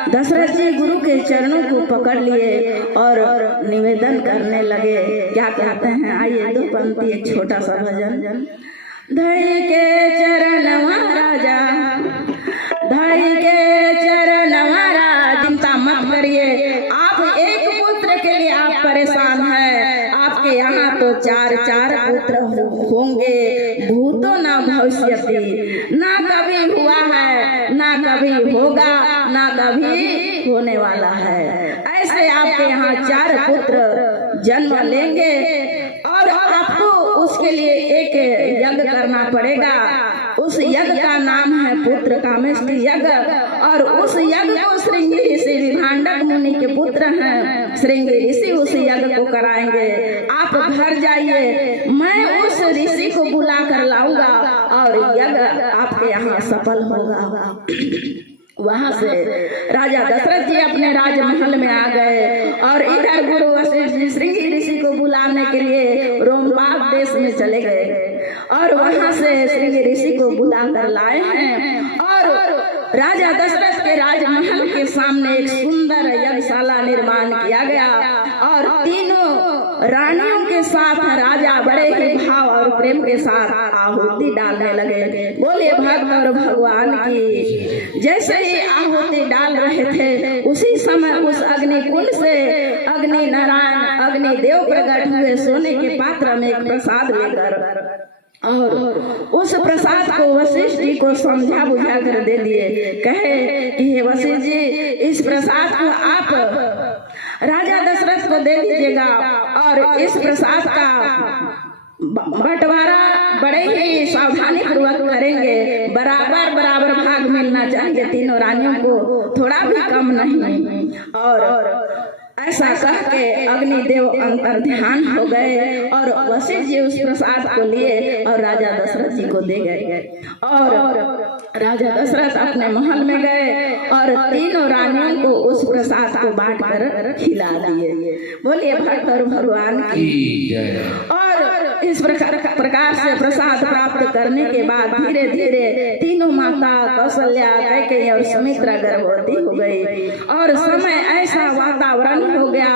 दशरथ जी गुरु के चरणों को पकड़ लिए और निवेदन करने लगे। क्या कहते हैं? आइए 2 पंक्ति एक छोटा सा भजन। धई के चरण महाराजा, धई के चरण महाराज। चिंता मत करिए, आप एक पुत्र के लिए आप परेशान हैं। आपके यहाँ तो 4 पुत्र होंगे। भूतो न भविष्यति, ना कभी हुआ है, ना कभी होगा, ना कभी होने वाला है। ऐसे आपके यहाँ 4 पुत्र जन्म लेंगे और आपको उसके लिए एक यज्ञ करना पड़ेगा। उस यज्ञ का नाम है पुत्र कामेष्टि यज्ञ और उस यज्ञ को श्रृंगी ऋषि विभांडक मुनि के पुत्र हैं श्रृंगी ऋषि उस यज्ञ को कराएंगे। आप घर जाइए, मैं उस ऋषि को बुला कर लाऊंगा और यज्ञ आपके यहाँ सफल होगा। वहां से राजा दशरथ जी अपने राजमहल में आ गए और इधर गुरु वशिष्ठ जी श्रृंगी ऋषि को बुलाने के लिए रोमपाद देश में चले गए और वहां से श्रृंगी ऋषि को बुला कर लाए हैं। और राजा दशरथ के राजमहल के सामने एक सुंदर यज्ञशाला निर्माण किया गया और तीनों रानियों के साथ राजा बड़े ही भाव और प्रेम के साथ आहुति डालने लगे। बोलिए भक्त और भगवान की। जैसे ही आहुति डाल रहे थे उसी समय उस अग्नि कुंड से अग्नि नारायण अग्नि देव प्रकट हुए सोने के पात्र में एक प्रसाद लेकर और उस प्रसाद को वशिष्ठ जी को समझा बुझा कर दे दिए। कहे कि हे वशिष्ठ जी, इस प्रसाद को आप राजा दशरथ को दे दीजिएगा और इस प्रसाद का बंटवारा बड़े ही सावधानी पूर्वक करेंगे। बराबर भाग मिलना चाहिए तीनों रानियों को, थोड़ा भी कम नहीं। और ऐसा कह के अग्निदेव अंतर ध्यान हो गए और वशिष्ठ जी उस प्रसाद को लिए और राजा दशरथ जी को दे गए। और राजा दशरथ अपने महल में गए और तीनों रानियों को उस प्रसाद को बांट कर खिला दिए। बोलिए भक्त और भगवान की। और इस प्रकार से प्रसाद प्राप्त करने के बाद धीरे धीरे तीनों माता कौशल्या कैकेयी और सुमित्रा गर्भवती हो गई और समय ऐसा वातावरण हो गया।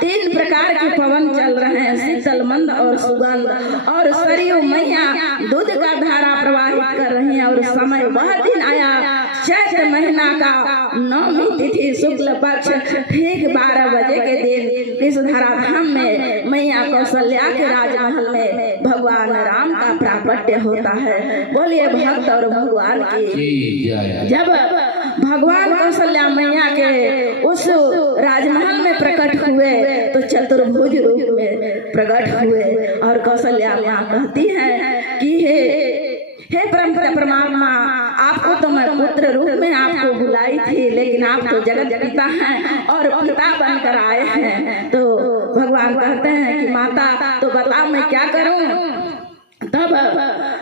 3 प्रकार के पवन चल रहे हैं, शीतल मंद और सुगंध, और सरयू मैया दूध का धारा प्रवाहित कर रही हैं। और समय वह दिन आया, चैत्र महीना का नौमी तिथि शुक्ल पक्ष ठीक 12 बजे के दिन इस धराधाम में मैया कौशल्या के राजमहल में भगवान राम का प्राकट्य होता है। बोलिए भक्त और भगवान की। जब भगवान कौशल्या मैया के उस राजमहल में प्रकट हुए तो चतुर्भुज रूप में प्रकट हुए, और कौशल्या माँ कहती हैं कि हे परमात्मा, आपको तो मैं पुत्र रूप में आपको बुलाई थी, लेकिन आप तो जगत पिता हैं और पिता बनकर आए हैं। तो भगवान कहते हैं कि माता तो बताओ मैं क्या करूं। तब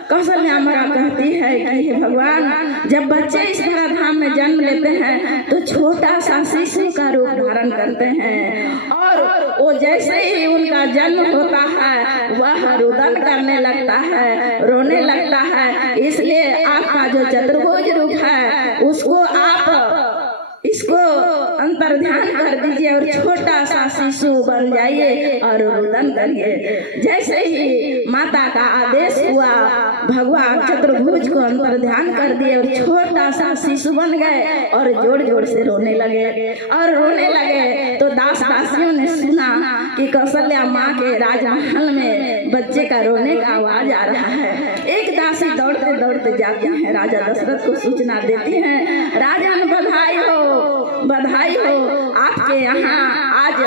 कौशल्या माँ कहती है कि हे भगवान, जब बच्चे इस धराधाम में जन्म लेते हैं तो छोटा सा शिशु का रूप धारण करते हैं, और वो जैसे ही उनका जन्म होता है वह रुदन करने लगता है, रोने लगता है। इसलिए आपका जो चतुर्भुज रूप है उसको आप इसको अंतर ध्यान कर दीजिए और छोटा सा शिशु बन जाइए और रुदन करिए। जैसे ही माता का आदेश हुआ, भगवान चतुर्भुज को अंतर ध्यान कर दिए और छोटा सा शिशु बन गए और जोर जोर से रोने लगे। और रोने लगे तो दास दासियों ने सुना कि कौशल्या माँ के राजमहल में बच्चे का रोने का आवाज आ रहा है। एक दासी दौड़ते दौड़ते जाती है, राजा दशरथ को सूचना देती हैं, राजन बधाई हो, बधाई हो, आपके यहाँ आज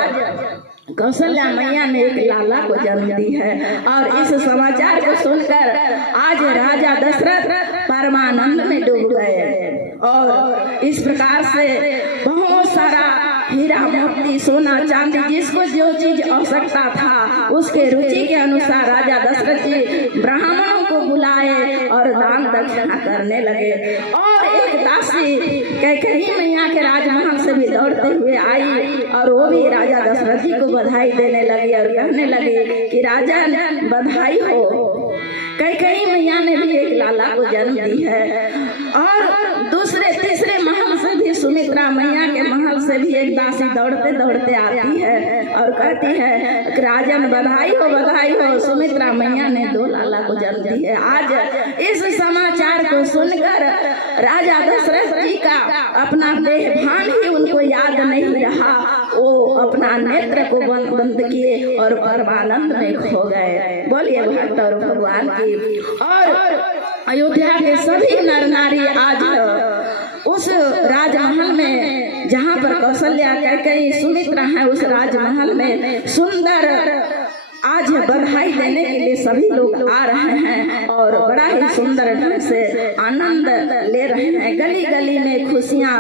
कौशल्या मैया ने एक लाला को जन्म दी है। और इस समाचार को सुनकर आज राजा दशरथ परमानंद में डूब गए। और इस प्रकार से बहुत सारा हीरा मोती सोना चांदी जिसको जो चीज आवश्यकता था उसके रुचि के अनुसार राजा दशरथ जी ब्राह्मणों को बुलाए और दान दक्षिणा करने लगे। और एक दासी कैकेयी मैया के राजमहल से भी दौड़ते हुए आई और वो भी राजा दशरथ जी को बधाई देने लगी और कहने लगी कि राजा बधाई हो, कैकेयी मैया ने भी एक लाला को जन्म दी है। और दूसरे तीसरे महल से भी सुमित्रा मैया के महल से भी एक दासी दौड़ते दौड़ते आती है और कहती है राजन बधाई हो, सुमित्रा मैया ने 2 लाला को जन्म दी है। आज इस समाचार को सुनकर राजा दशरथ जी का अपना देहभान ही उनको याद नहीं रहा, वो अपना नेत्र को बंद किए और परमानंद में खो गए। बोलिए भक्त और भगवान की। और अयोध्या के सभी नर नारी आज उस राजमहल में जहाँ पर कौशल्या कैकेयी सुमित्रा है उस राजमहल में सुंदर आज बधाई देने के लिए सभी लोग आ रहे हैं और बड़ा ही सुंदर ढंग से आनंद ले रहे हैं। गली गली में खुशियाँ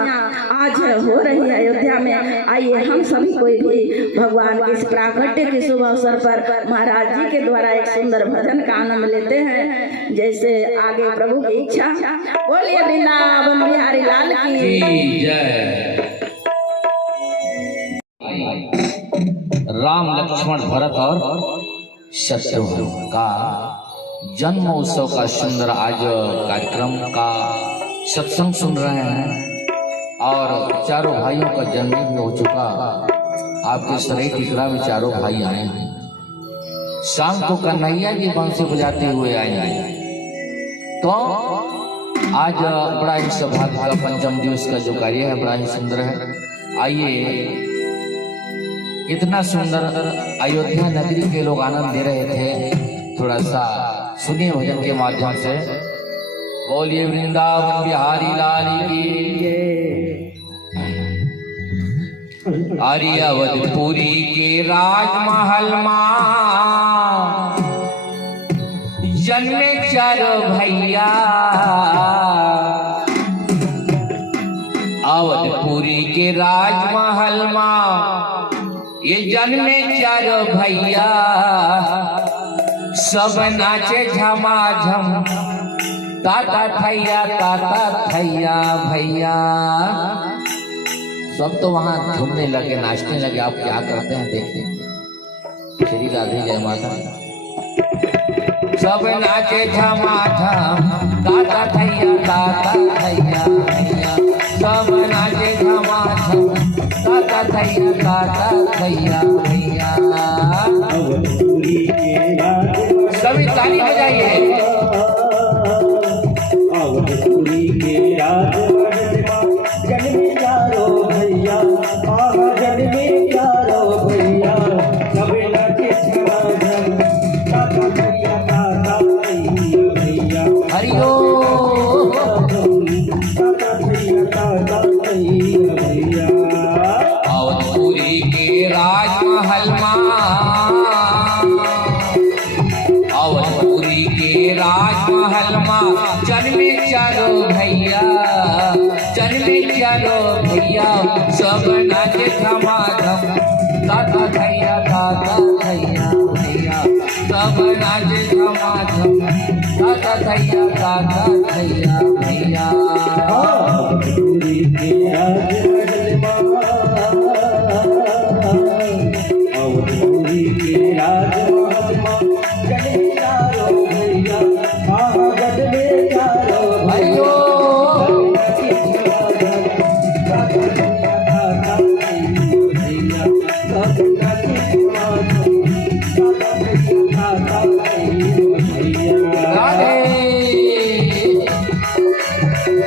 आज हो रही है अयोध्या में। आइए हम सभी कोई भी भगवान के इस प्राकट्य के शुभ अवसर पर महाराज जी के द्वारा एक सुंदर भजन का आनंद लेते हैं। जैसे आगे प्रभु की इच्छा। बोलिए वृंदावन बिहारी लाल की जय। राम लक्ष्मण भरत और शत्रुघ्न का जन्म उत्सव का सुंदर आज कार्यक्रम का सत्संग सुन रहे हैं और चारों भाइयों का जन्म भी हो चुका। आपके सराय टिकरा में चारों भाई आए हैं। शाम को कन्हैया जी बंसी बजाते हुए आए हैं। तो आज बड़ा ही सौभाग्य का पंचम दिवस का जो कार्य है बड़ा ही सुंदर है। आइए, इतना सुंदर अयोध्या नगरी के लोग आनंद दे रहे थे, थोड़ा सा सुनिए भजन के माध्यम से। बोलिए वृंदावन बिहारी लाल की। अरे अवधपुरी के राजमहल मां जन्मे चारो भैया, अवधपुरी के राजमहल मां ये जन्मे चारो भैया, सब नाचे झमाझम ताता थैया भैया। सब तो वहां झूमने लगे, नाचने लगे। आप क्या करते हैं देखिए। श्री राधे जय माता। सब नाचे झमाझम ताता थैया भैया, सब नाचे झमाझम ताता थैया भैया। राजमहल अवधपुरी के राजमहल जन्मे चारो भैया, जन्मे चारो भैया, सब नाचे धमाधम, दादा भैया दादा भैया भैया, सब नाचे धमाधम, दादा भैया दादा भैया भैया। अवधपुरी के अवधपुरी के राजमहल जन्मे चारो भैया, जन्मे चारो अयो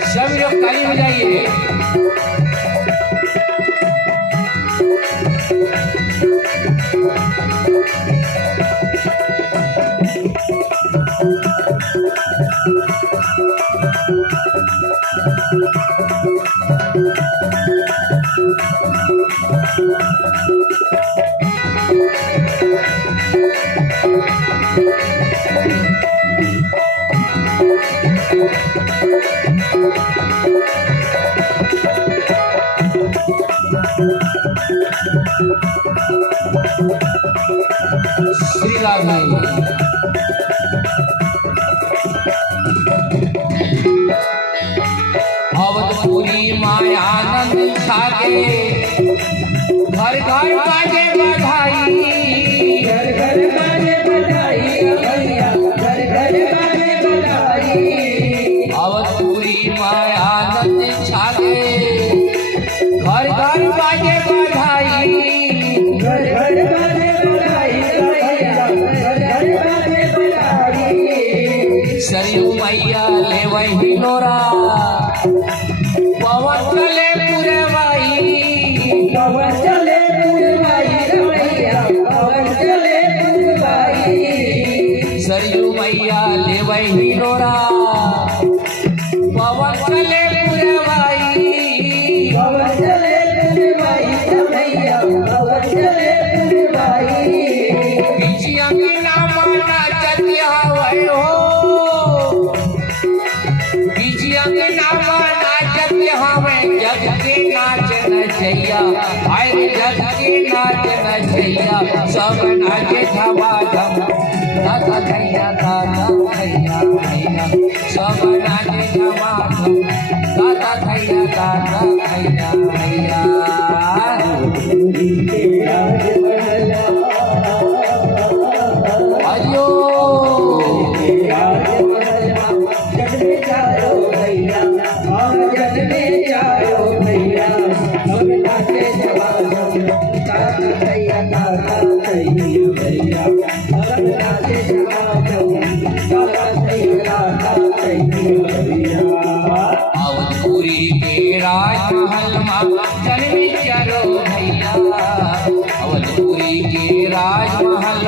सभी लोग ताली बजाइए। श्री राम अवधपुरी मायानंद छागे, घर घर बाजे बधाई, घर घर बाजे बधाई भैया, घर घर बाजे बधाई। अवधपुरी मायानंद छागे, घर घर बाजे बधाई, घर घर बाजे बधाई भैया, घर घर बाजे बधाई। सरयू मैया ले वही लोरा, पवन चले पुरवाई, पवन चले पुरवाई भैया, पवन चले पुरवाई। सरयू मैया ले वही लोरा, पवन चले पुरवाई, पवन चले पुरवाई भैया, पवन चले पुरवाई। बिचिया के नाम नाचत हवै हो, बिचिया के नाम नाचत हवै, जग के नाच नचैया, हाय रे जग के नाच नचैया, सब नाचे धमाधम, दादा भैया दादा भैया भैया, सब नाचे धमाधम, दादा भैया दादा भैया भैया। अवधपुरी के राजमहल, अयो जन्मे चारो भैया, जन्मे चारो भैया, हम नाचे जवानम, दादा भैया दादा भैया भैया, हम नाचे जवानम, दादा भैया दादा भैया भैया। अवधपुरी के राजमहल जन्मे चारो भैया, अवधपुरी के राजमहल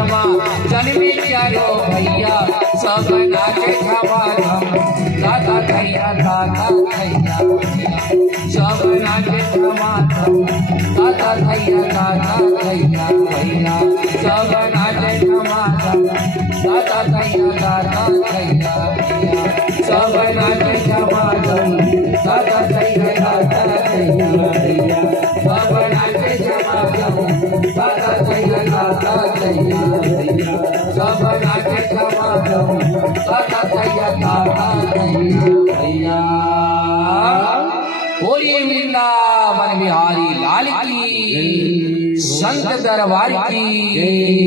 जन्मे चारो भैया, सब नाचे धमाधम, दादा भैया दादा भैया भैया, सब नाचे धमाधम, दादा भैया दादा भैया भैया, सब नाचे धमाधम, दादा भैया दादा भैया भैया, सब नाचे धमाधम, दादा भैया दादा भैया भैया, सब नाचे धमाधम, दादा भैया दादा भैया भैया, सब नाचे धमाधम, दादा भैया दादा भैया भैया। बोलिए वृंदावन बिहारी लाल की, संत दरबार की।